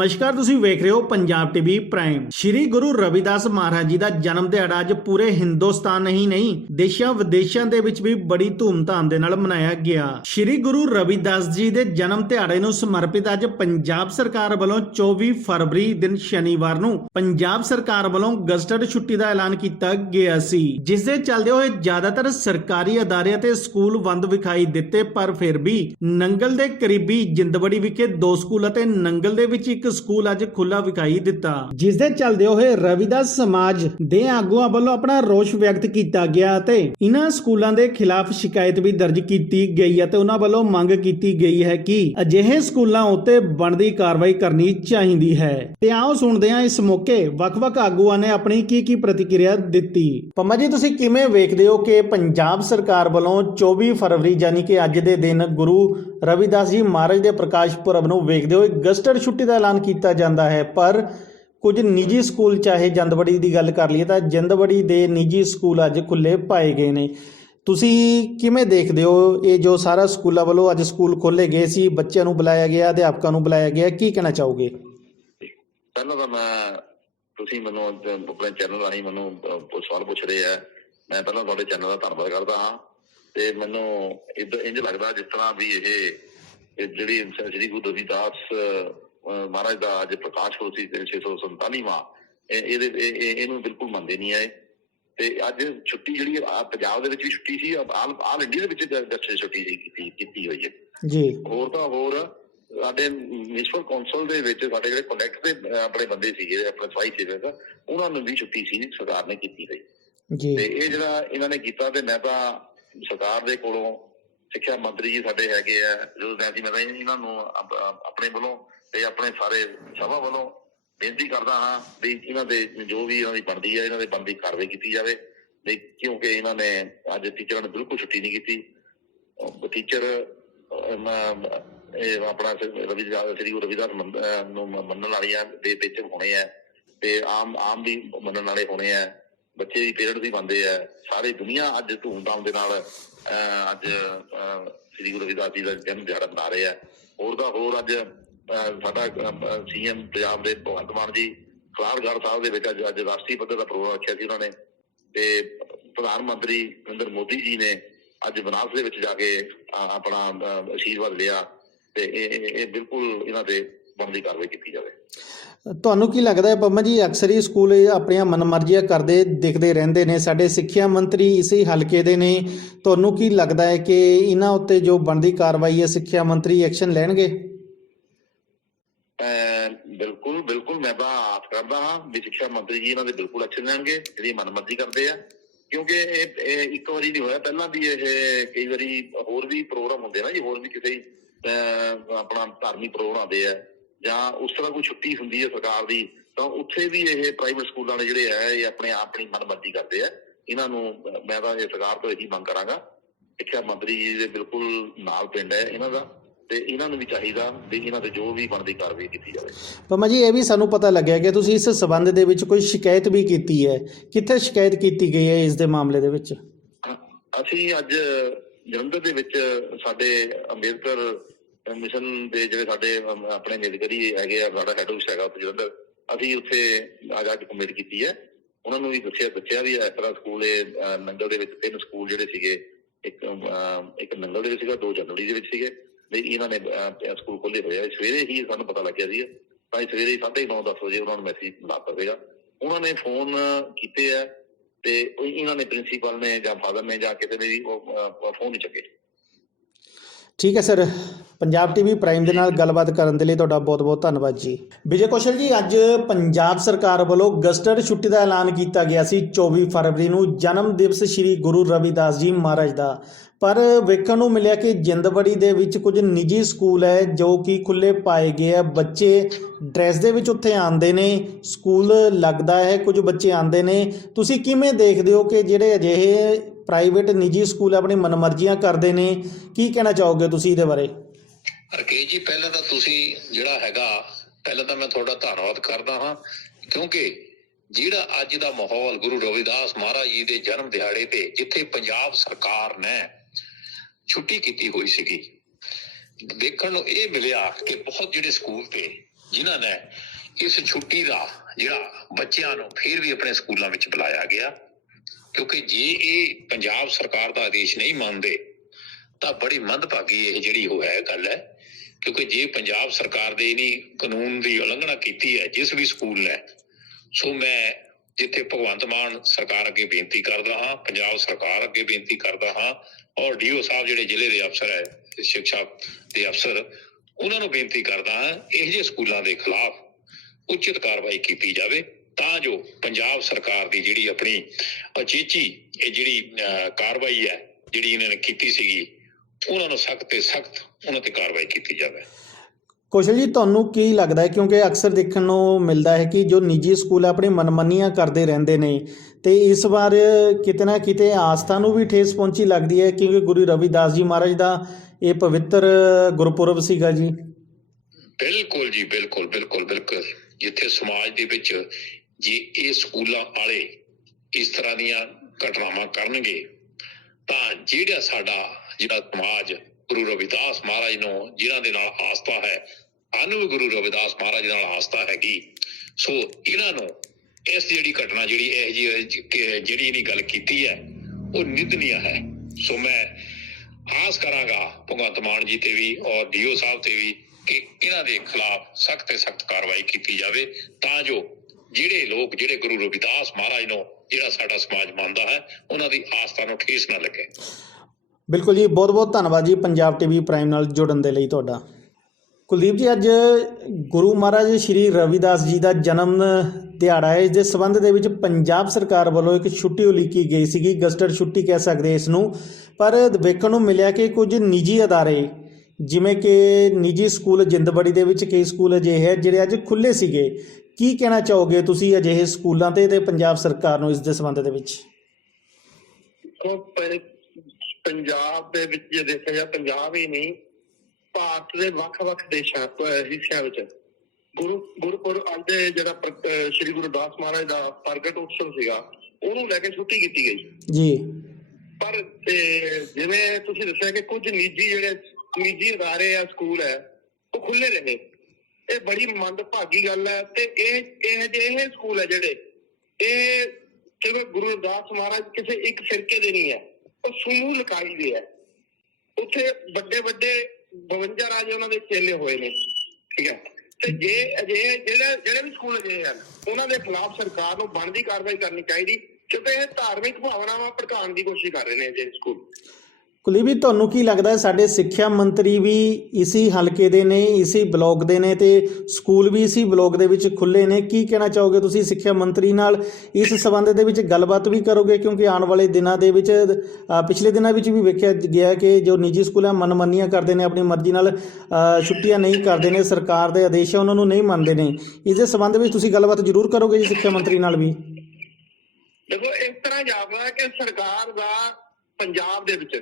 ਨਮਸਕਾਰ, ਤੁਸੀਂ ਵੇਖ ਰਹੇ ਹੋ ਪੰਜਾਬ ਟੀਵੀ ਪ੍ਰਾਈਮ। ਸ਼੍ਰੀ ਗੁਰੂ ਰਵਿਦਾਸ ਮਹਾਰਾਜ ਜੀ ਦਾ ਜਨਮ ਦਿਹਾੜਾ ਅੱਜ ਪੂਰੇ ਹਿੰਦੁਸਤਾਨ ਹੀ ਨਹੀਂ, ਦੇਸ਼ਾਂ ਵਿਦੇਸ਼ਾਂ ਦੇ ਵਿੱਚ ਵੀ ਬੜੀ ਧੂਮਧਾਮ ਦੇ ਨਾਲ ਮਨਾਇਆ ਗਿਆ। ਸ਼੍ਰੀ ਗੁਰੂ ਰਵਿਦਾਸ ਜੀ ਦੇ ਜਨਮ ਦਿਹਾੜੇ ਨੂੰ ਸਮਰਪਿਤ ਅੱਜ ਪੰਜਾਬ ਸਰਕਾਰ ਵੱਲੋਂ 24 ਫਰਵਰੀ ਦਿਨ ਸ਼ਨੀਵਾਰ ਨੂੰ ਪੰਜਾਬ ਸਰਕਾਰ ਵੱਲੋਂ ਗਜ਼ਟਡ ਛੁੱਟੀ ਦਾ ਐਲਾਨ ਕੀਤਾ ਗਿਆ ਸੀ, ਜਿਸ ਦੇ ਚੱਲਦੇ ਹੋਏ ਜ਼ਿਆਦਾਤਰ ਸਰਕਾਰੀ ਅਦਾਰੇ ਅਤੇ ਸਕੂਲ ਬੰਦ ਵਿਖਾਈ ਦਿੱਤੇ, ਪਰ ਫਿਰ ਵੀ ਨੰਗਲ ਦੇ ਕਰੀਬੀ ਜਿੰਦਵੜੀ ਵਿਖੇ ਦੋ ਸਕੂਲ ਅਤੇ ਨੰਗਲ ਦੇ ਵਿੱਚ ਇੱਕ ਸਕੂਲ ਅੱਜ ਖੁੱਲਾ ਵਿਖਾਈ ਦਿੱਤਾ। ਜਿਸ ਦੇ ਚੱਲਦੇ ਹੋਏ ਰਵਿਦਾਸ ਸਮਾਜ ਦੇ ਆਗੂਆਂ ਵੱਲੋਂ ਆਪਣਾ ਰੋਸ਼ ਵਿਅਕਤ ਕੀਤਾ ਗਿਆ ਅਤੇ ਇਹਨਾਂ ਸਕੂਲਾਂ ਦੇ ਖਿਲਾਫ ਸ਼ਿਕਾਇਤ ਵੀ ਦਰਜ ਕੀਤੀ ਗਈ ਹੈ ਤੇ ਉਹਨਾਂ ਵੱਲੋਂ ਮੰਗ ਕੀਤੀ ਗਈ ਹੈ ਕਿ ਅਜਿਹੇ ਸਕੂਲਾਂ ਉੱਤੇ ਬਣਦੀ ਕਾਰਵਾਈ ਕਰਨੀ ਚਾਹੀਦੀ ਹੈ। ਤੇ ਆਓ ਸੁਣਦੇ ਹਾਂ ਇਸ ਮੌਕੇ ਵੱਖ-ਵੱਖ ਆਗੂਆਂ ਨੇ ਆਪਣੀ ਕੀ ਕੀ ਪ੍ਰਤੀਕਿਰਿਆ ਦਿੱਤੀ। ਪੰਮਾ ਜੀ ਤੁਸੀਂ ਕਿਵੇਂ ਵੇਖਦੇ ਹੋ ਕਿ ਪੰਜਾਬ ਸਰਕਾਰ ਵੱਲੋਂ 24 ਫਰਵਰੀ ਯਾਨੀ ਕਿ ਅੱਜ ਦੇ ਦਿਨ ਗੁਰੂ ਰਵਿਦਾਸ ਜੀ, ਮਹਾਰਾਜ ਦੇ ਪ੍ਰਕਾਸ਼ ਪੁਰਬ ਨੂੰ ਵੇਖਦੇ ਹੋਏ ਗਸਟਰ ਛੁੱਟੀ ਦਾ ਐਲਾਨ ਕੀਤਾ ਜਾਂਦਾ ਹੈ, ਪਰ ਕੁਝ ਨਿੱਜੀ ਸਕੂਲ ਚਾਹੇ ਜੰਦਵੜੀ ਦੀ ਗੱਲ ਕਰ ਲਈਏ ਤਾਂ ਜੰਦਵੜੀ ਦੇ ਨਿੱਜੀ ਸਕੂਲ ਅੱਜ ਖੁੱਲੇ ਪਾਏ ਗਏ ਨੇ। ਤੁਸੀਂ ਕਿਵੇਂ ਦੇਖਦੇ ਹੋ ਇਹ ਜੋ ਸਾਰਾ ਸਕੂਲਾਂ ਵੱਲੋਂ ਅੱਜ ਸਕੂਲ ਖੋਲੇ ਗਏ ਸੀ, ਬੱਚਿਆਂ ਨੂੰ ਬੁਲਾਇਆ ਗਿਆ, ਅਧਿਆਪਕਾਂ ਨੂੰ ਬੁਲਾਇਆ ਗਿਆ, ਕੀ ਕਹਿਣਾ ਚਾਹੋਗੇ? ਪਹਿਲਾਂ ਤਾਂ ਮੈਂ, ਤੁਸੀਂ ਮੈਨੂੰ ਆਪਣੇ ਚੈਨਲ ਰਾਹੀਂ ਮੈਨੂੰ ਸਵਾਲ ਪੁੱਛ ਰਹੇ ਆ। ਮੈਂ ਪਹਿਲਾਂ ਤੁਹਾਡੇ ਚੈਨਲ ਦਾ ਧੰਨਵਾਦ ਕਰਦਾ ਹਾਂ। ਤੇ ਮੈਨੂੰ ਇਦਾਂ ਇੰਜ ਲੱਗਦਾ ਜਿਸ ਤਰ੍ਹਾਂ ਵੀ ਇਹ ਜਿਹੜੀ ਸ੍ਰੀ ਗੁਰੂ ਰਵਿਦਾਸ ਮਹਾਰਾਜ ਦਾ ਅੱਜ ਪ੍ਰਕਾਸ਼ ਪੁਰਬ ਸੀ 647ਵਾਂ ਇਹ ਇਹਦੇ ਇਹ- ਇਹ- ਇਹਨੂੰ ਬਿਲਕੁਲ ਮੰਨਦੇ ਨਹੀਂ ਆਏ। ਤੇ ਅੱਜ ਛੁੱਟੀ ਜਿਹੜੀ ਆ ਪੰਜਾਬ ਦੇ ਵਿੱਚ ਵੀ ਛੁੱਟੀ ਸੀ ਆਲ ਆਲ ਇੰਡੀਆ ਦੇ ਵਿੱਚ ਜੱਟੇ ਛੁੱਟੀ ਸੀ ਕੀਤੀ ਕੀਤੀ ਹੋਈ ਹੈ। ਜੀ। ਹੋਰ ਤਾਂ ਹੋਰ ਸਾਡੇ ਮਿਊਨਿਸਪਲ ਕੌਂਸਲ ਦੇ ਵਿੱਚ ਸਾਡੇ ਜਿਹੜੇ ਕੰਡਕਟ ਦੇ ਆਪਣੇ ਬੰਦੇ ਸੀਗੇ ਆਪਣੇ ਸਫ਼ਾਈ ਸੇਵਕ ਉਹਨਾਂ ਨੂੰ ਵੀ ਛੁੱਟੀ ਸੀ ਸਰਕਾਰ ਨੇ ਕੀਤੀ ਹੋਈ। ਜੀ। ਤੇ ਇਹ ਜਿਹੜਾ ਇਹਨਾਂ ਨੇ ਕੀਤਾ ਤੇ ਮੈਂ ਤਾਂ ਸਰਕਾਰ ਦੇ ਕੋਲੋਂ ਸਿੱਖਿਆ ਮੰਤਰੀ ਜੀ ਸਾਡੇ ਹੈਗੇ ਆ, ਜਦੋਂ ਮੈਂ ਮੈਂ ਤਾਂ ਇਹਨਾਂ ਨੂੰ ਆਪਣੇ ਵੱਲੋਂ ਤੇ ਆਪਣੇ ਸਾਰੇ ਸਭਾ ਵੱਲੋਂ ਬੇਨਤੀ ਕਰਦਾ ਹਾਂ ਵੀ ਇਹਨਾਂ ਦੇ ਜੋ ਵੀ ਇਹਨਾਂ ਦੀ ਬਣਦੀ ਹੈ ਇਹਨਾਂ ਦੇ ਬਣਦੀ ਕਾਰਵਾਈ ਕੀਤੀ ਜਾਵੇ। ਤੇ ਕਿਉਂਕਿ ਇਹਨਾਂ ਨੇ ਅੱਜ ਟੀਚਰਾਂ ਨੇ ਬਿਲਕੁਲ ਛੁੱਟੀ ਨਹੀਂ ਕੀਤੀ। ਟੀਚਰ ਇਹ ਆਪਣਾ ਰਵਿਦਾਸ, ਸ੍ਰੀ ਗੁਰੂ ਰਵਿਦਾਸ ਮੰਨ- ਨੂੰ ਮੰਨਣ ਵਾਲੀਆਂ ਦੇ ਵਿੱਚ ਹੋਣੇ ਆ ਤੇ ਆਮ ਆਮ ਵੀ ਮੰਨਣ ਵਾਲੇ ਹੋਣੇ ਆ। ਬੱਚੇ ਦੀ ਪੇਰੈਂਟਸ ਵੀ ਮੰਨਦੇ ਆ। ਸਾਰੇ ਦੁਨੀਆ ਅੱਜ ਧੂਮਧਾਮ ਦੇ ਨਾਲ ਅੱਜ ਸ੍ਰੀ ਗੁਰੂ ਰਵਿਦਾਸ ਜੀ ਦਾ ਜਨਮ ਦਿਹਾੜਾ ਮਨਾ ਰਹੇ ਆ। ਹੋਰ ਦਾ ਹੋਰ ਅੱਜ ਸਾਡਾ ਸੀਐਮ ਪੰਜਾਬ ਦੇ ਭਗਵੰਤ ਮਾਨ ਜੀ ਖਲਾਰਗੜ੍ਹ ਸਾਹਿਬ ਦੇ ਵਿੱਚ ਅੱਜ ਅੱਜ ਰਾਸ਼ਟਰੀ ਪੱਧਰ ਦਾ ਪ੍ਰੋਗਰਾਮ ਰੱਖਿਆ ਸੀ ਉਹਨਾਂ ਨੇ। ਤੇ ਪ੍ਰਧਾਨ ਮੰਤਰੀ ਨਰਿੰਦਰ ਮੋਦੀ ਜੀ ਨੇ ਅੱਜ ਬਨਾਰਸ ਦੇ ਵਿੱਚ ਜਾ ਕੇ ਆਪਣਾ ਆਸ਼ੀਰਵਾਦ ਲਿਆ। ਤੇ ਇਹ, ਇਹ- ਇਹ ਬਿਲਕੁਲ ਇਹਨਾਂ ਤੇ ਬਣਦੀ ਕਾਰਵਾਈ ਕੀਤੀ ਜਾਵੇ। ਤੁਹਾਨੂੰ ਕੀ ਲੱਗਦਾ ਹੈ ਪੰਮਾ ਜੀ? ਅਕਸਰ ਹੀ ਸਕੂਲ ਆਪਣੀਆਂ ਮਨਮਰਜ਼ੀਆਂ ਕਰਦੇ, ਦਿਖਦੇ ਰਹਿੰਦੇ ਨੇ। ਸਾਡੇ ਸਿੱਖਿਆ ਮੰਤਰੀ ਇਸੇ ਹਲਕੇ ਦੇ ਨੇ। ਤੁਹਾਨੂੰ ਕੀ ਲੱਗਦਾ ਹੈ ਕਿ ਇਹਨਾਂ ਉੱਤੇ ਜੋ ਬਣਦੀ ਕਾਰਵਾਈ ਹੈ, ਸਿੱਖਿਆ ਮੰਤਰੀ ਐਕਸ਼ਨ ਲੈਣਗੇ? ਬਿਲਕੁਲ ਬਿਲਕੁਲ ਮੈਂ ਤਾਂ ਆਸ ਕਰਦਾ ਹਾਂ ਵੀ ਸਿੱਖਿਆ ਮੰਤਰੀ ਜੀ ਇਹਨਾਂ ਦੇ ਬਿਲਕੁਲ ਐਕਸ਼ਨ ਲੈਣਗੇ, ਜਿਹੜੀ ਮਨਮਰਜ਼ੀ ਕਰਦੇ ਆ। ਕਿਉਂਕਿ ਇਹ ਇੱਕ ਵਾਰੀ ਨਹੀਂ ਹੋਇਆ। ਪਹਿਲਾਂ ਵੀ ਇਹ ਕਈ ਵਾਰੀ ਹੋਰ ਵੀ ਪ੍ਰੋਗਰਾਮ ਹੁੰਦੇ ਨਾ ਜੀ, ਹੋਰ ਵੀ ਕਿਸੇ ਆਪਣਾ ਧਾਰਮਿਕ ਪ੍ਰੋਗਰਾਮ ਆਉਂਦੇ ਆ। ਜਾਂ ਉਸ ਤਰ੍ਹਾਂ ਕੋਈ ਛੁੱਟੀ ਹੁੰਦੀ ਹੈ ਸਰਕਾਰ ਦੀ ਤਾਂ ਉੱਥੇ ਵੀ ਇਹ ਪ੍ਰਾਈਵੇਟ ਸਕੂਲਾਂ ਦੇ ਜਿਹੜੇ ਆ ਇਹ ਆਪਣੇ ਆਪਣੀ ਮਨਮਰਜ਼ੀ ਕਰਦੇ ਆ ਇਹਨਾਂ ਨੂੰ ਮੈਂ ਤਾਂ ਇਹ ਸਰਕਾਰ ਤੋਂ ਇਹੀ ਮੰਗ ਕਰਾਂਗਾ। ਸਿੱਖਿਆ ਮੰਤਰੀ ਜੀ ਦੇ ਬਿਲਕੁਲ ਨਾਲ ਪਿੰਡ ਹੈ ਇਹਨਾਂ ਦਾ ਤੇ ਇਹਨਾਂ ਨੂੰ ਵੀ ਚਾਹੀਦਾ ਵੀ ਇਹਨਾਂ ਤੇ ਜੋ ਵੀ ਬਣਦੀ ਕਾਰਵਾਈ ਕੀਤੀ ਜਾਵੇ। ਪੰਮਾ ਜੀ ਇਹ ਵੀ ਸਾਨੂੰ ਪਤਾ ਲੱਗਿਆ ਕਿ ਤੁਸੀਂ ਇਸ ਸਬੰਧ ਦੇ ਵਿੱਚ ਕੋਈ ਸ਼ਿਕਾਇਤ ਵੀ ਕੀਤੀ ਹੈ। ਕਿੱਥੇ ਸ਼ਿਕਾਇਤ ਕੀਤੀ ਗਈ ਹੈ ਇਸ ਦੇ ਮਾਮਲੇ ਦੇ ਵਿੱਚ? ਅਸੀਂ ਅੱਜ ਜਲੰਧਰ ਦੇ ਵਿੱਚ ਸਾਡੇ ਅੰਬੇਦਕਰ ਮਿਸ਼ਨ ਦੇ ਜਿਹੜੇ ਸਾਡੇ ਆਪਣੇ ਨਿਰਗਰੀ ਹੈਗੇ ਆ, ਸਾਡਾ ਹੈਡ ਆਫਿਸ ਹੈਗਾ ਉੱਥੇ ਜਲੰਧਰ, ਅਸੀਂ ਉੱਥੇ ਅੱਜ ਅੱਜ ਕੀਤੀ ਹੈ। ਉਹਨਾਂ ਨੂੰ ਵੀ ਦੱਸਿਆ ਦੱਸਿਆ ਵੀ ਇਸ ਤਰ੍ਹਾਂ ਸਕੂਲ ਇਹ ਨੰਗਲ ਦੇ ਵਿੱਚ ਤਿੰਨ ਸਕੂਲ ਜਿਹੜੇ ਸੀਗੇ, ਇੱਕ ਇੱਕ ਨੰਗਲ ਦੇ ਵਿੱਚ ਸੀਗਾ, ਦੋ ਜਨਵਰੀ ਦੇ ਵਿੱਚ ਸੀਗੇ ਤੇ ਇਹਨਾਂ ਨੇ ਸਕੂਲ ਖੋਲੇ ਹੋਏ ਸਵੇਰੇ ਹੀ ਸਾਨੂੰ ਪਤਾ ਲੱਗਿਆ ਸੀ। ਤਾਂ ਅਸੀਂ ਸਵੇਰੇ 9:30 10 ਵਜੇ ਉਹਨਾਂ ਨੂੰ ਮੈਸੇਜ ਲਾਤਾ ਸੀਗਾ। ਉਹਨਾਂ ਨੇ ਫੋਨ ਕੀਤੇ ਆ ਤੇ ਇਹਨਾਂ ਨੇ ਪ੍ਰਿੰਸੀਪਲ ਨੇ ਜਾਂ ਫਾਦਰ ਨੇ ਜਾਂ ਕਿਸੇ ਨੇ ਵੀ ਉਹ ਫੋਨ ਨਹੀਂ ਚੱਕੇ। ਠੀਕ ਹੈ ਸਰ। ਪੰਜਾਬ ਟੀਵੀ ਪ੍ਰਾਈਮ ਦੇ ਨਾਲ ਗੱਲਬਾਤ ਕਰਨ ਦੇ ਲਈ ਤੁਹਾਡਾ ਬਹੁਤ-ਬਹੁਤ ਧੰਨਵਾਦ ਜੀ। ਵਿਜੇ ਕੌਸ਼ਲ ਜੀ ਅੱਜ ਪੰਜਾਬ ਸਰਕਾਰ ਵੱਲੋਂ ਗਸਟਰ ਛੁੱਟੀ ਦਾ ਐਲਾਨ ਕੀਤਾ ਗਿਆ ਸੀ 24 ਫਰਵਰੀ ਨੂੰ। ਜਨਮ ਦਿਵਸ ਸ੍ਰੀ ਗੁਰੂ ਰਵਿਦਾਸ ਜੀ ਮਹਾਰਾਜ ਦਾ। ਪਰ ਵੇਖਣ ਨੂੰ ਮਿਲਿਆ ਕਿ ਜਿੰਦਵੜੀ ਦੇ ਵਿੱਚ ਕੁਝ ਨਿੱਜੀ ਸਕੂਲ ਹੈ ਜੋ ਕਿ ਖੁੱਲੇ ਪਾਏ ਗਏ ਆ। ਬੱਚੇ ਡਰੈਸ ਦੇ ਵਿੱਚ ਉੱਥੇ ਆਉਂਦੇ ਨੇ ਸਕੂਲ ਲੱਗਦਾ ਹੈ ਕੁਝ ਬੱਚੇ ਆਉਂਦੇ ਨੇ। ਤੁਸੀਂ ਕਿਵੇਂ ਦੇਖਦੇ ਹੋ ਕਿ ਜਿਹੜੇ ਅਜਿਹੇ ਪ੍ਰਾਈਵੇਟ ਨਿੱਜੀ ਸਕੂਲ ਆਪਣੀ ਮਨਮਰਜ਼ੀਆਂ ਕਰਦੇ ਨੇ, ਕੀ ਕਹਿਣਾ ਚਾਹੋਗੇ ਤੁਸੀਂ ਇਹਦੇ ਬਾਰੇ? ਰਕੇਸ਼ ਜੀ, ਪਹਿਲਾਂ ਤਾਂ ਤੁਸੀਂ ਜਿਹੜਾ ਹੈਗਾ, ਪਹਿਲਾਂ ਤਾਂ ਮੈਂ ਤੁਹਾਡਾ ਧੰਨਵਾਦ ਕਰਦਾ ਹਾਂ, ਕਿਉਂਕਿ ਜਿਹੜਾ ਅੱਜ ਦਾ ਮਾਹੌਲ ਗੁਰੂ ਰਵਿਦਾਸ ਮਹਾਰਾਜ ਜੀ ਦੇ ਜਨਮ ਦਿਹਾੜੇ ਤੇ ਜਿੱਥੇ ਪੰਜਾਬ ਸਰਕਾਰ ਨੇ ਛੁੱਟੀ ਕੀਤੀ ਹੋਈ ਸੀਗੀ, ਦੇਖਣ ਨੂੰ ਇਹ ਮਿਲਿਆ ਕਿ ਬਹੁਤ ਜਿਹੜੇ ਸਕੂਲ ਤੇ ਜਿਨ੍ਹਾਂ ਨੇ ਇਸ ਛੁੱਟੀ ਦਾ ਜਿਹੜਾ ਬੱਚਿਆਂ ਨੂੰ ਫਿਰ ਵੀ ਆਪਣੇ ਸਕੂਲਾਂ ਵਿੱਚ ਬੁਲਾਇਆ ਗਿਆ ਕਿਉਂਕਿ ਜੇ ਇਹ ਪੰਜਾਬ ਸਰਕਾਰ ਦਾ ਆਦੇਸ਼ ਨਹੀਂ ਮੰਨਦੇ, ਤਾਂ ਬੜੀ ਮੰਦਭਾਗੀ ਇਹ ਜਿਹੜੀ ਉਹ ਹੈ ਗੱਲ ਹੈ। ਕਿਉਂਕਿ ਜੇ ਪੰਜਾਬ ਸਰਕਾਰ ਦੇ ਨਹੀਂ ਕਾਨੂੰਨ ਦੀ ਉਲੰਘਣਾ ਕੀਤੀ ਹੈ, ਜਿਸ ਵੀ ਸਕੂਲ ਨੇ, ਸੋ ਮੈਂ ਜਿੱਥੇ ਭਗਵੰਤ ਮਾਨ ਸਰਕਾਰ ਅੱਗੇ ਬੇਨਤੀ ਕਰਦਾ ਹਾਂ, ਪੰਜਾਬ ਸਰਕਾਰ ਅੱਗੇ ਬੇਨਤੀ ਕਰਦਾ ਹਾਂ, ਔਰ ਡੀਓ ਸਾਹਿਬ ਜਿਹੜੇ ਜ਼ਿਲ੍ਹੇ ਦੇ ਅਫਸਰ ਹੈ, ਸਿੱਖਿਆ ਦੇ ਅਫਸਰ, ਉਹਨਾਂ ਨੂੰ ਬੇਨਤੀ ਕਰਦਾ ਹਾਂ, ਇਹ ਜਿਹੇ ਸਕੂਲਾਂ ਦੇ ਖਿਲਾਫ ਉਚਿਤ ਕਾਰਵਾਈ ਕੀਤੀ ਜਾਵੇ। ਤਾਂ ਜੋ ਪੰਜਾਬ ਸਰਕਾਰ ਦੀ ਜਿਹੜੀ ਆਪਣੀ ਅਚੇਚੀ ਇਹ ਜਿਹੜੀ ਕਾਰਵਾਈ ਹੈ ਜਿਹੜੀ ਇਹਨਾਂ ਨੇ ਕੀਤੀ ਸੀਗੀ ਉਹਨਾਂ ਨੂੰ ਸਖਤ ਤੇ ਸਖਤ ਉਹਨਾਂ ਤੇ ਕਾਰਵਾਈ ਕੀਤੀ ਜਾਵੇ। ਕੌਸ਼ਲ ਜੀ ਤੁਹਾਨੂੰ ਕੀ ਲੱਗਦਾ ਹੈ? ਕਿਉਂਕਿ ਅਕਸਰ ਦੇਖਣ ਨੂੰ ਮਿਲਦਾ ਹੈ ਕਿ ਜੋ ਨਿੱਜੀ ਸਕੂਲ ਆਪਣੀ ਮਨਮਨੀਆਂ ਕਰਦੇ ਰਹਿੰਦੇ ਨੇ। ਤੇ ਇਸ ਵਾਰ ਕਿਤੇ ਨਾ ਕਿਤੇ ਆਸਥਾ ਨੂੰ ਵੀ ਠੇਸ ਪਹੁੰਚੀ ਲੱਗਦੀ ਹੈ ਕਿਉਂਕਿ ਗੁਰੂ ਰਵਿਦਾਸ ਜੀ ਮਹਾਰਾਜ ਦਾ ਇਹ ਪਵਿੱਤਰ ਗੁਰਪੁਰਬ ਸੀਗਾ ਜੀ। ਬਿਲਕੁਲ ਜੀ ਬਿਲਕੁਲ ਬਿਲਕੁਲ ਬਿਲਕੁਲ। ਜਿੱਥੇ ਸਮਾਜ ਦੇ ਵਿੱਚ ਜੇ ਇਹ ਸਕੂਲਾਂ ਵਾਲੇ ਇਸ ਤਰ੍ਹਾਂ ਦੀਆਂ ਘਟਨਾਵਾਂ ਕਰਨਗੇ, ਤਾਂ ਜਿਹੜਾ ਸਾਡਾ, ਜਿਹੜਾ ਸਮਾਜ, ਗੁਰੂ ਰਵਿਦਾਸ ਮਹਾਰਾਜ ਨੂੰ ਜਿਨ੍ਹਾਂ ਦੇ ਨਾਲ ਆਸਥਾ ਹੈ ਸਾਨੂੰ ਗੁਰੂ ਰਵਿਦਾਸ ਮਹਾਰਾਜ ਨਾਲ ਆਸਥਾ ਹੈਗੀ, ਸੋ ਇਹਨਾਂ ਨੂੰ ਇਸ ਜਿਹੜੀ ਘਟਨਾ ਜਿਹੜੀ ਇਹ ਜਿਹੜੀ ਇਹਨੀ ਗੱਲ ਕੀਤੀ ਹੈ, ਉਹ ਨਿੰਦਨੀय ਹੈ। ਸੋ ਮੈਂ ਆਸ ਕਰਾਂਗਾ ਭਗਵੰਤ ਮਾਨ ਜੀ ਤੇ ਵੀ ਔਰ ਡੀਓ ਸਾਹਿਬ ਤੇ ਵੀ ਕਿ ਇਹਨਾਂ ਦੇ ਖਿਲਾਫ ਸਖਤ ਤੇ ਸਖਤ ਕਾਰਵਾਈ ਕੀਤੀ ਜਾਵੇ, ਤਾਂ ਜੋ ਜਿਹੜੇ ਲੋਕ, ਜਿਹੜੇ ਗੁਰੂ ਰਵਿਦਾਸ ਮਹਾਰਾਜ ਨੂੰ ਜਿਹੜਾ ਸਾਡਾ ਸਮਾਜ ਮੰਨਦਾ ਹੈ, ਉਹਨਾਂ ਦੀ ਆਸਥਾ ਨੂੰ ਠੇਸ ਨਾ ਲੱਗੇ। ਬਿਲਕੁਲ ਜੀ ਬਹੁਤ ਬਹੁਤ ਧੰਨਵਾਦ ਜੀ ਪੰਜਾਬ ਟੀਵੀ ਪ੍ਰਾਈਮ ਨਾਲ ਜੁੜਨ ਦੇ ਲਈ ਤੁਹਾਡਾ। ਕੁਲਦੀਪ ਜੀ, ਅੱਜ ਗੁਰੂ ਮਹਾਰਾਜ ਸ਼੍ਰੀ ਰਵਿਦਾਸ ਜੀ ਦਾ ਜਨਮ ਦਿਹਾੜਾ ਹੈ। ਇਸ ਦੇ ਸੰਬੰਧ ਦੇ ਵਿੱਚ ਪੰਜਾਬ ਸਰਕਾਰ ਵੱਲੋਂ ਇੱਕ ਛੁੱਟੀ ਉਲੀਕੀ ਗਈ ਸੀਗੀ ਗਸਟਰ ਛੁੱਟੀ ਕਹਿ ਸਕਦੇ ਇਸ ਨੂੰ। ਪਰ ਵੇਖਣ ਨੂੰ ਮਿਲਿਆ ਕਿ ਕੁਝ ਨਿੱਜੀ ਅਦਾਰੇ, ਜਿਵੇਂ ਕਿ ਨਿੱਜੀ ਸਕੂਲ ਜਿੰਦਬੜੀ ਦੇ ਵਿੱਚ ਕਈ ਸਕੂਲ ਅਜਿਹੇ ਹੈ, ਜਿਹੜੇ ਅੱਜ ਖੁੱਲੇ ਸੀਗੇ। ਕੀ ਕਹਿਣਾ ਚਾਹੋਗੇ ਤੁਸੀਂ ਅਜਿਹੇ ਸਕੂਲਾਂ ਤੇ ਤੇ ਪੰਜਾਬ ਸਰਕਾਰ ਨੂੰ ਇਸ ਦੇ ਸੰਬੰਧ ਦੇ ਵਿੱਚ? ਪੰਜਾਬ ਦੇ ਵਿੱਚ ਜੇ ਦੇਖਿਆ ਜਾ ਪੰਜਾਬ ਹੀ ਨਹੀਂ ਭਾਰਤ ਦੇ ਵੱਖ-ਵੱਖ ਦੇਸ਼ਾਂ ਹਿੱਸਿਆਂ ਵਿੱਚ ਗੁਰੂ ਗੁਰਪੁਰ ਅੱਜ ਦੇ ਜਿਹੜਾ ਸ੍ਰੀ ਗੁਰੂ ਦਾਸ ਮਹਾਰਾਜ ਦਾ ਪ੍ਰਗਟ ਉਤਸਵ ਸੀਗਾ ਉਹਨੂੰ ਲੈ ਕੇ ਛੁੱਟੀ ਕੀਤੀ ਗਈ। ਜੀ। ਪਰ ਜਿਵੇਂ ਤੁਸੀਂ ਦੱਸਿਆ ਕਿ ਕੁਝ ਨਿੱਜੀ ਜਿਹੜੇ ਨਿੱਜੀ ਅਦਾਰੇ ਆ ਸਕੂਲ ਹੈ ਉਹ ਖੁੱਲੇ ਰਹੇ। ਇਹ ਬੜੀ ਮੰਦਭਾਗੀ ਗੱਲ ਹੈ ਤੇ ਇਹ ਇਹ ਜਿਹੇ ਸਕੂਲ ਹੈ ਜਿਹੜੇ, ਇਹ ਜਿਵੇਂ ਗੁਰੂ ਰਵਿਦਾਸ ਮਹਾਰਾਜ ਕਿਸੇ ਇੱਕ ਫਿਰਕੇ ਦੇ ਨਹੀਂ ਹੈ, ਉਹ ਸਮੂਹ ਲਕਾਈ ਦੇ ਹੈ। ਉੱਥੇ ਵੱਡੇ ਵੱਡੇ 52 ਰਾਜੇ ਉਹਨਾਂ ਦੇ ਚੇਲੇ ਹੋਏ ਨੇ, ਠੀਕ ਹੈ। ਤੇ ਜੇ ਅਜਿਹੇ ਜਿਹੜੇ ਜਿਹੜੇ ਵੀ ਸਕੂਲ ਅਜਿਹੇ ਹਨ, ਉਹਨਾਂ ਦੇ ਖਿਲਾਫ ਸਰਕਾਰ ਨੂੰ ਬਣਦੀ ਕਾਰਵਾਈ ਕਰਨੀ ਚਾਹੀਦੀ, ਕਿਉਂਕਿ ਇਹ ਧਾਰਮਿਕ ਭਾਵਨਾਵਾਂ ਭੜਕਾਉਣ ਦੀ ਕੋਸ਼ਿਸ਼ ਕਰ ਰਹੇ ਨੇ ਅਜਿਹੇ ਸਕੂਲ ਕੁਲਦੀਪ ਤੁਹਾਨੂੰ ਕੀ ਲੱਗਦਾ ਹੈ? ਸਾਡੇ ਸਿੱਖਿਆ ਮੰਤਰੀ ਵੀ ਇਸੀ ਹਲਕੇ ਦੇ ਨੇ, ਇਸੀ ਬਲਾਕ ਦੇ ਨੇ ਤੇ ਸਕੂਲ ਵੀ ਇਸੀ ਬਲਾਕ ਦੇ ਵਿੱਚ ਖੁੱਲੇ ਨੇ। ਕੀ ਕਹਿਣਾ ਚਾਹੋਗੇ ਤੁਸੀਂ ਸਿੱਖਿਆ ਮੰਤਰੀ ਨਾਲ? ਇਸ ਸਬੰਧ ਦੇ ਵਿੱਚ ਗੱਲਬਾਤ ਵੀ ਕਰੋਗੇ? ਕਿਉਂਕਿ ਆਉਣ ਵਾਲੇ ਦਿਨਾਂ ਦੇ ਵਿੱਚ ਪਿਛਲੇ ਦਿਨਾਂ ਵਿੱਚ ਵੀ ਵੇਖਿਆ ਗਿਆ ਕਿ ਜੋ ਨਿੱਜੀ ਸਕੂਲ ਹੈ ਮਨਮਨੀਆਂ ਕਰਦੇ ਨੇ, ਆਪਣੀ ਮਰਜ਼ੀ ਨਾਲ ਛੁੱਟੀਆਂ ਨਹੀਂ ਕਰਦੇ ਨੇ, ਸਰਕਾਰ ਦੇ ਆਦੇਸ਼ ਉਹਨਾਂ ਨੂੰ ਨਹੀਂ ਮੰਨਦੇ ਨੇ। ਇਸ ਦੇ ਸਬੰਧ ਵਿੱਚ ਤੁਸੀਂ ਗੱਲਬਾਤ ਜ਼ਰੂਰ ਕਰੋਗੇ ਜੀ ਸਿੱਖਿਆ ਮੰਤਰੀ ਨਾਲ ਵੀ। ਦੇਖੋ, ਇਸ ਤਰ੍ਹਾਂ ਜਾਪਦਾ ਕਿ ਸਰਕਾਰ ਦਾ ਪੰਜਾਬ ਦੇ ਵਿੱਚ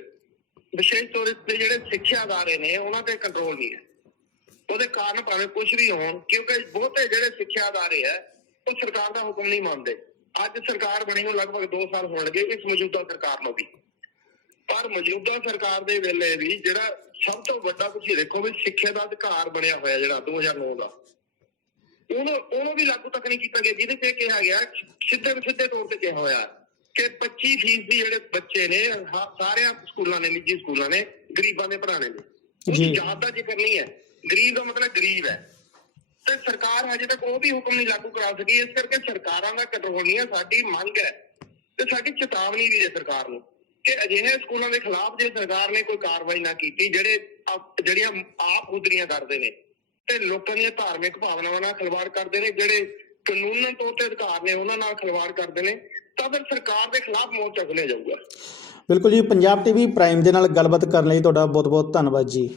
ਵਿਸ਼ੇਸ਼ ਤੌਰ ਤੇ ਜਿਹੜੇ ਸਿੱਖਿਆ ਅਦਾਰੇ ਨੇ, ਉਹਨਾਂ ਤੇ ਕੰਟਰੋਲ ਨਹੀਂ ਹੈ। ਉਹਦੇ ਕਾਰਨ ਭਾਵੇਂ ਕੁਝ ਵੀ ਹੋਣ, ਕਿਉਂਕਿ ਬਹੁਤੇ ਜਿਹੜੇ ਸਿੱਖਿਆ ਅਦਾਰੇ ਹੈ, ਉਹ ਸਰਕਾਰ ਦਾ ਹੁਕਮ ਨਹੀਂ ਮੰਨਦੇ। ਅੱਜ ਸਰਕਾਰ ਬਣੀ ਨੂੰ ਲਗਭਗ 2 ਸਾਲ ਹੋਣ ਇਸ ਮੌਜੂਦਾ ਸਰਕਾਰ ਨੂੰ ਵੀ। ਪਰ ਮੌਜੂਦਾ ਸਰਕਾਰ ਦੇ ਵੇਲੇ ਵੀ ਜਿਹੜਾ ਸਭ ਤੋਂ ਵੱਡਾ ਤੁਸੀਂ ਦੇਖੋ ਵੀ ਸਿੱਖਿਆ ਦਾ ਅਧਿਕਾਰ ਬਣਿਆ ਹੋਇਆ ਜਿਹੜਾ 2009 ਦਾ। ਉਹਨੂੰ ਉਹਨੂੰ ਵੀ ਲਾਗੂ ਤੱਕ ਨਹੀਂ ਕੀਤਾ ਗਿਆ, ਜਿਹਦੇ ਤੇ ਕਿਹਾ ਗਿਆ, ਸਿੱਧੇ ਸਿੱਧੇ ਤੌਰ ਤੇ ਕਿਹਾ ਹੋਇਆ। ਕਿ 25 ਫੀਸਦੀ ਜਿਹੜੇ ਬੱਚੇ ਨੇ ਸਾਰਿਆਂ ਸਕੂਲਾਂ ਨੇ ਨਿੱਜੀ ਸਕੂਲਾਂ ਨੇ ਗਰੀਬਾਂ ਦੇ ਪੜਾਣੇ ਨੇ ਜੀ। ਉਹਦੀ ਜਾਤ ਦਾ ਜ਼ਿਕਰ ਨਹੀਂ ਹੈ ਗਰੀਬ ਦਾ ਮਤਲਬ ਗਰੀਬ ਹੈ ਤੇ ਸਰਕਾਰ ਹਜੇ ਤੱਕ ਉਹ ਵੀ ਹੁਕਮ ਨਹੀਂ ਲਾਗੂ ਕਰਾ ਸਕੀ ਇਸ ਕਰਕੇ ਸਰਕਾਰਾਂ ਦਾ ਕੰਟਰੋਲ ਨਹੀਂ ਹੈ ਸਾਡੀ ਮੰਗ ਹੈ ਤੇ ਸਾਡੀ ਚੇਤਾਵਨੀ ਵੀ ਹੈ ਸਰਕਾਰ ਨੂੰ ਕਿ ਅਜਿਹੇ ਸਕੂਲਾਂ ਦੇ ਖਿਲਾਫ ਜੇ ਸਰਕਾਰ ਨੇ ਕੋਈ ਕਾਰਵਾਈ ਨਾ ਕੀਤੀ ਜਿਹੜੇ ਜਿਹੜੀਆਂ ਆਪ ਉਦਰੀਆਂ ਕਰਦੇ ਨੇ ਤੇ ਲੋਕਾਂ ਦੀਆਂ ਧਾਰਮਿਕ ਭਾਵਨਾਵਾਂ ਨਾਲ ਖਿਲਵਾੜ ਕਰਦੇ ਨੇ ਜਿਹੜੇ ਕਾਨੂੰਨ ਤੌਰ ਤੇ ਅਧਿਕਾਰ ਨੇ ਉਹਨਾਂ ਨਾਲ ਖਿਲਵਾੜ ਕਰਦੇ ਨੇ ਤਾਂ ਫਿਰ ਸਰਕਾਰ ਦੇ ਖਿਲਾਫ ਮੋਰਚਾ ਖੁੱਲਿਆ ਜਾਊਗਾ। ਬਿਲਕੁਲ ਜੀ, ਪੰਜਾਬ ਟੀਵੀ ਪ੍ਰਾਈਮ ਦੇ ਨਾਲ ਗੱਲਬਾਤ ਕਰਨ ਲਈ ਤੁਹਾਡਾ ਬਹੁਤ ਬਹੁਤ ਧੰਨਵਾਦ ਜੀ।